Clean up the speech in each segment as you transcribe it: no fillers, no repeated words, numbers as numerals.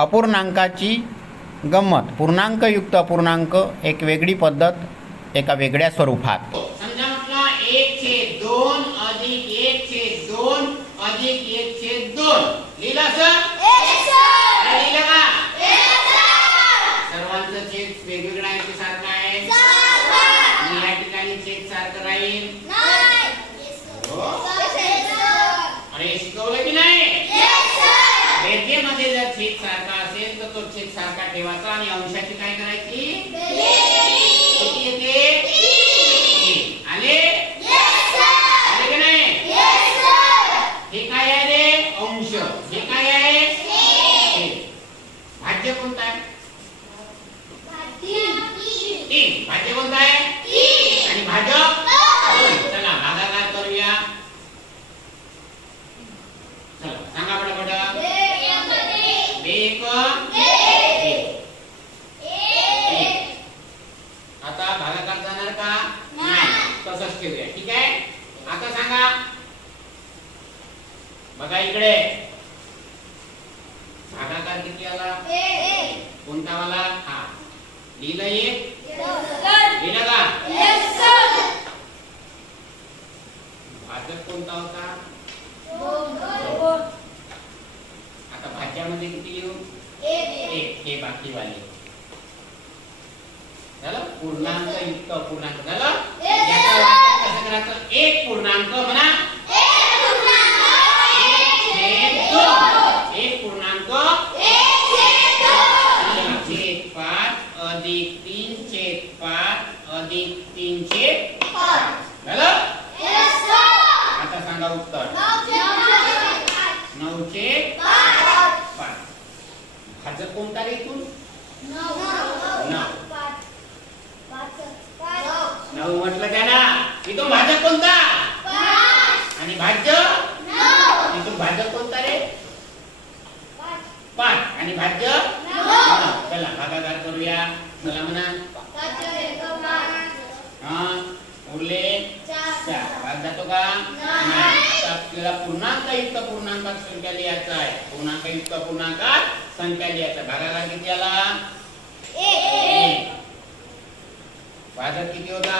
अपूर्णांकाची गंमत. पूर्णांकयुक्त अपूर्णांक एक वेगळी पद्धत, एका वेगळ्या स्वरूपात. समजा म्हटलं 1/2 अधिक 1/2 अधिक 1/2 लिहिलं असं? लिहिलं का? सर्वांचं छेद वेगवेगळा आहे की सारखं आहे? आणि या ठिकाणी छेद सारखं राहील? अरे शिकवलं की नाही? बेरजेमध्ये जर छेद सारखा असेल तर तो छेद सारखा ठेवायचा आणि अंशाची काय करायची? किती येते? आले? आले की नाही? हे काय आहे रे? अंश. हे काय आहे? भाज्य कोणता आहे? 3. भाज्य कोणता आहे? आणि भाजक? चला भागाकार करूया. चला सांगा पटापट. 1 आता भागाकार जाणार का? नाही. तसंच ठेवूया. ठीक आहे. आता सांगा. बघा इकडे भागाकार किती आला? कोणता वाला? हा लिहिलं. लिहिलं का? भाजक कोणता होता? आता भाज्यामध्ये किती लिहू? 1. हे बाकी वाले झालं. पूर्णांक युक्त अपूर्णांक झालं. याचा वाटप कसं करायचं? 1 पूर्णांक म्हणा. 1/2 पूर्णांक 1/5 अधिक 3/5 अधिक 3/5 झालं. आता सांगा उत्तर. 9/5. भाजक कोणता रे इथून? 9 म्हटलं त्याला. इथून भाजक कोणता? आणि भाज्य? इथून भाजक कोणता रे? 5 आणि भाज्य? चला भागाकार करूया. चला म्हणा. उरले 4. भाग जातो का? नाही. आपल्याला पूर्णांकयुक्त पूर्णांकात संख्या लिहायचा आहे. पूर्णांकयुक्त पूर्णांकात संख्या लिहायचा. भागाकार किती आला? 1. भाजक किती होता?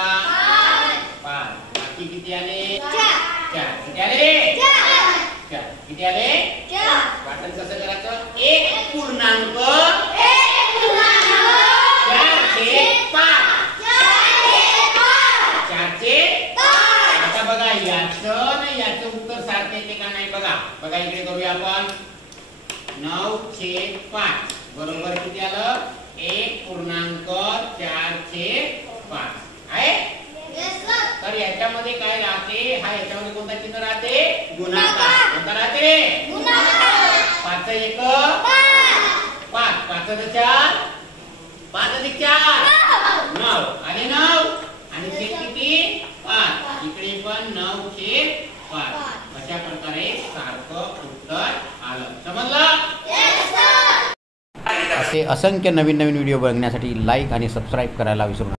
5. बाकी किती आले? 4. किती आले? 4. किती आले? वाटण कसं करायचं? 1 पूर्णांक 4/5. 4/5. आता बघा याचं आणि याचं उत्तर सारखं येते का नाही बघा. बघा इकडे करूया आपण. 9/5 बरोबर किती आलं? 1 पूर्णांक 4/5 आहे. तर याच्यामध्ये काय राहते? हा याच्यामध्ये कोणता चिन्ह राहते? गुणाकार. कोणता राहते? 5/1 5. 5/4 5/4 9 आणि 9 आणि छेद किती? 5. इकडे पण 9/5. अशा प्रकारे सारखं उत्तर आलं. समजलं? असे असंख्य नवीन व्हिडिओ बघण्यासाठी लाईक आणि सबस्क्राईब करायला विसरू नका.